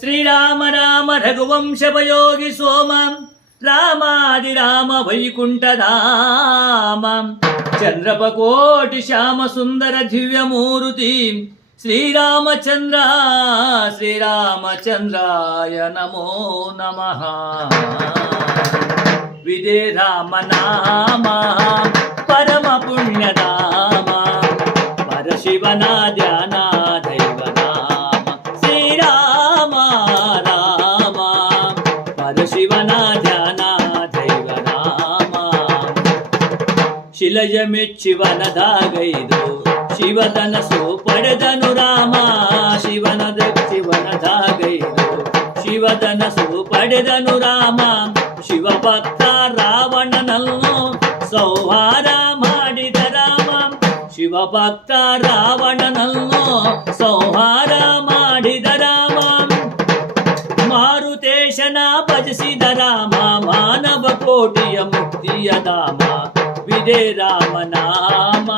శ్రీరామ రామ రఘువంశపయోగి సోమ రామాది రామ వైకుంఠధామ చంద్రపకోటి శ్యామ సుందర దివ్యమూర్తి శ్రీరామచంద్ర శ్రీరామచంద్రాయ నమో నమ. విదే రామ నామ పరమ పుణ్యనామ పరశివనాద్యానాథ పరశివనా ధ్యాన దైవ నామ ಶಿಲಯ ಮೆಚ್ಚಿವನದಾಗೈದು ಶಿವತನಸು ಪಡೆದನು ರಾಮ ಶಿವನದ ಶಿವನದಾಗೈದು ಶಿವತನಸು ಪಡೆದನು ರಾಮ ಶಿವಭಕ್ತ ರಾವಣನನ್ನು ಸಂಹಾರ ಮಾಡಿದ ರಾಮ ಶಿವಭಕ್ತ ರಾವಣನನ್ನು ಸಂಹಾರ ಮಾಡಿದ ಮಾರುತೇಶನ ಭಜಿಸಿದ ರಾಮ ಮಾನವ ಕೋಟಿಯ ಮುಕ್ತಿಯ ಧಾಮ ವಿದೇ ರಾಮ ನಾಮ